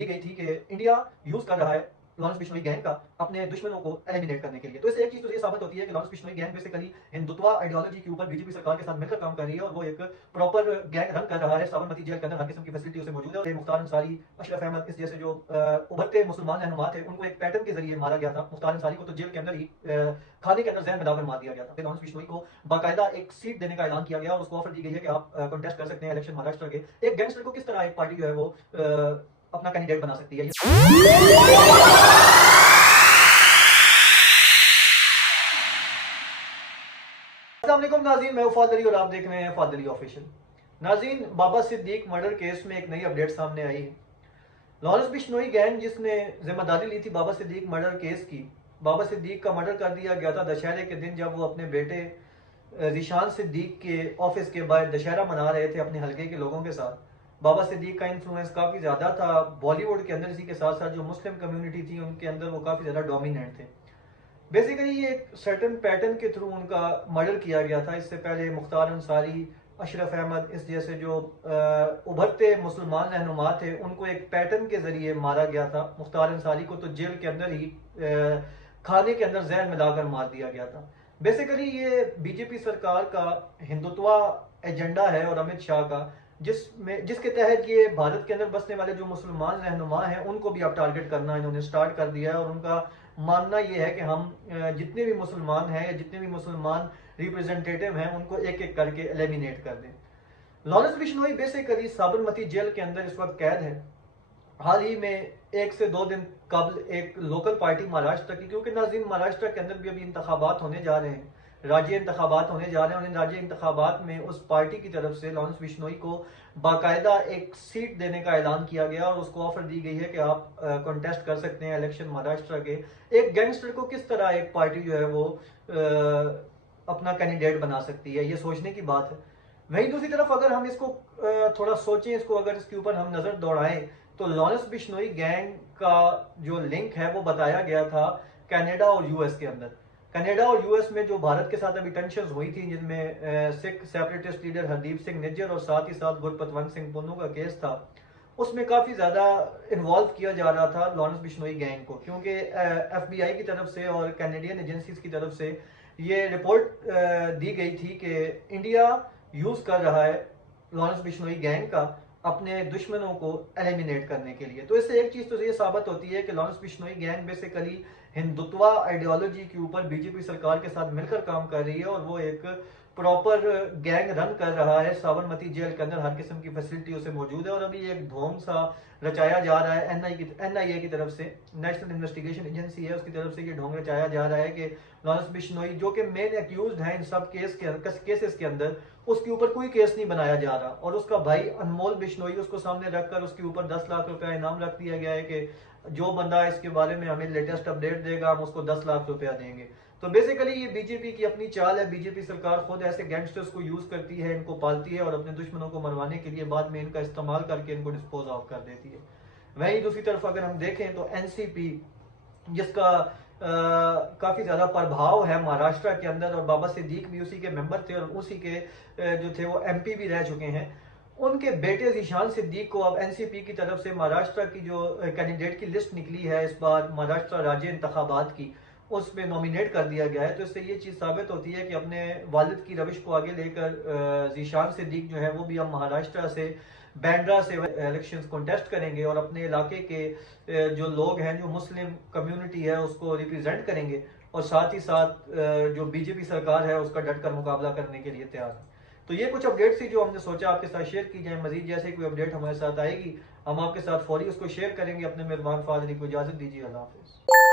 की गई थी कि इंडिया यूज कर रहा है लॉरेंस बिश्नोई गैंग का अपने दुश्मनों को एलिमिनेट करने के लिए। तो इससे एक चीज तो ये साबित होती है कि Lawrence Bishnoi gang basically Hindutva ideology के ऊपर बीजेपी सरकार के साथ मिलकर काम कर रही है और वो एक प्रॉपर गैंग रन कर रहा है। साबरमती जेल के अंदर हर किस्म की फैसिलिटी उसे मौजूद है और मुख्तार अंसारी, अशरफ अहमद, इस जैसे जो उभरते मुसलमान रहनुमा थे उनको एक पैटर्न के जरिए मारा गया था। मुख्तार अंसारी को तो जेल के अंदर ही खाने के अंदर जहर मिलाकर मार दिया गया था। लॉरेंस बिश्नोई को बाकायदा एक सीट देने का ऐलान किया गया और उसको ऑफर दी गई है कि आप कंटेस्ट कर सकते हैं इलेक्शन महाराष्ट्र के। एक गैंगस्टर को किस तरह एक पार्टी जो है वो अपना कैंडिडेट बना सकती है। अस्सलामुअलैकुम नाज़रीन, मैं फाद अली और आप देख रहे हैं फाद अली ऑफिशियल। नाज़रीन, बाबा सिद्दीक मर्डर केस में एक नई अपडेट सामने आई है। लॉरेंस बिश्नोई गैंग जिसने जिम्मेदारी ली थी बाबा सिद्दीक मर्डर केस की, बाबा सिद्दीक का मर्डर कर दिया गया था दशहरे के दिन जब वो अपने बेटे ज़ीशान सिद्दीक के ऑफिस के बाहर दशहरा मना रहे थे अपने हल्के के लोगों के साथ। बाबा सिद्दीक का इन्फ्लुएंस काफ़ी ज़्यादा था बॉलीवुड के अंदर, इसी के साथ साथ जो मुस्लिम कम्युनिटी थी उनके अंदर वो काफ़ी ज़्यादा डोमिनेंट थे। बेसिकली ये एक सर्टन पैटर्न के थ्रू उनका मर्डर किया गया था। इससे पहले मुख्तार अंसारी, अशरफ अहमद, इस जैसे जो उभरते मुसलमान रहनुमा थे उनको एक पैटर्न के जरिए मारा गया था। मुख्तार अंसारी को तो जेल के अंदर ही खाने के अंदर जहर मिलाकर मार दिया गया था। बेसिकली ये बीजेपी सरकार का हिंदुत्व एजेंडा है और अमित शाह का, जिसके तहत ये भारत के अंदर बसने वाले जो मुसलमान रहनुमा हैं उनको भी अब टारगेट करना इन्होंने स्टार्ट कर दिया है। और उनका मानना ये है कि हम जितने भी मुसलमान हैं या जितने भी मुसलमान रिप्रेजेंटेटिव हैं उनको एक एक करके एलिमिनेट कर दें। लॉरेंस बिश्नोई बेसिकली साबरमती जेल के अंदर इस वक्त कैद है। हाल ही में 1 से 2 दिन कबल एक लोकल पार्टी महाराष्ट्र की, क्योंकि नाज़रीन महाराष्ट्र के अंदर भी अभी इंतखाबात होने जा रहे हैं, राज्य इंतखाबात होने जा रहे हैं। उन राज्य इंतखाबात में उस पार्टी की तरफ से लॉरेंस बिश्नोई को बाकायदा एक सीट देने का ऐलान किया गया और उसको ऑफर दी गई है कि आप कंटेस्ट कर सकते हैं इलेक्शन महाराष्ट्र के। एक गैंगस्टर को किस तरह एक पार्टी जो है वो अपना कैंडिडेट बना सकती है, ये सोचने की बात है। वहीं दूसरी तरफ अगर हम इसको थोड़ा सोचें, इसको अगर इसके ऊपर हम नजर दौड़ाएं तो लॉरेंस बिश्नोई गैंग का जो लिंक है वो बताया गया था कनाडा और यूएस के अंदर। कनाडा और यूएस में जो भारत के साथ अभी टेंशन हुई थी, जिनमें सिख सेपरेटिस्ट लीडर हरदीप सिंह निज्जर और साथ ही साथ गुरपतवंत सिंह पुन्नू का केस था, उसमें काफी ज्यादा इन्वॉल्व किया जा रहा था लॉरेंस बिश्नोई गैंग को, क्योंकि एफबीआई की तरफ से और कैनेडियन एजेंसीज की तरफ से ये रिपोर्ट दी गई थी कि इंडिया यूज कर रहा है लॉरेंस बिश्नोई गैंग का अपने दुश्मनों को एलिमिनेट करने के लिए। तो इससे एक चीज तो ये साबित होती है कि Lawrence Bishnoi gang basically Hindutva ideology के ऊपर बीजेपी सरकार के साथ मिलकर काम कर रही है और वो एक प्रॉपर गैंग रन कर रहा है। साबरमती जेल के अंदर हर किस्म की फैसिलिटी उसे मौजूद है और अभी एक ढोंग सा रचाया जा रहा है एनआईए की तरफ से, नेशनल इन्वेस्टिगेशन एजेंसी है, उसकी तरफ से ये ढोंग रचाया जा रहा है कि लॉरेंस बिश्नोई जो कि मेन एक्यूज्ड है इन सब केसेस के अंदर, उसके ऊपर कोई केस नहीं बनाया जा रहा और उसका भाई अनमोल बिश्नोई उसको सामने रखकर उसके ऊपर 10 लाख रुपया इनाम रख दिया गया है कि जो बंदा इसके बारे में हमें लेटेस्ट अपडेट देगा हम उसको 10 लाख रुपया देंगे। तो बेसिकली ये बीजेपी की अपनी चाल है। बीजेपी सरकार खुद ऐसे गैंगस्टर्स को यूज करती है, इनको पालती है और अपने दुश्मनों को मरवाने के लिए बाद में इनका इस्तेमाल करके इनको डिस्पोज ऑफ कर देती है। वहीं दूसरी तरफ अगर हम देखें तो एनसीपी, जिसका काफी ज्यादा प्रभाव है महाराष्ट्र के अंदर, और बाबा सिद्दीक भी उसी के मेंबर थे और उसी के जो थे वो एमपी भी रह चुके हैं, उनके बेटे ज़ीशान सिद्दीक को अब एनसीपी की तरफ से महाराष्ट्र की जो कैंडिडेट की लिस्ट निकली है इस बार महाराष्ट्र राज्य इंतखाबात की, उसमें नॉमिनेट कर दिया गया है। तो इससे ये चीज़ साबित होती है कि अपने वालिद की रविश को आगे लेकर ज़ीशान सिद्दीक जो है वो भी अब महाराष्ट्र से बैंड्रा से इलेक्शंस कॉन्टेस्ट करेंगे और अपने इलाके के जो लोग हैं, जो मुस्लिम कम्युनिटी है, उसको रिप्रेजेंट करेंगे और साथ ही साथ जो बीजेपी सरकार है उसका डटकर मुकाबला करने के लिए तैयार है। तो ये कुछ अपडेट्स थी जो हमने सोचा आपके साथ शेयर की जाए। मजीद जैसे कोई अपडेट हमारे साथ आएगी हम आपके साथ फौरी उसको शेयर करेंगे। अपने मेहरबान फादरी को इजाजत दीजिए। अल्लाह हाफिज।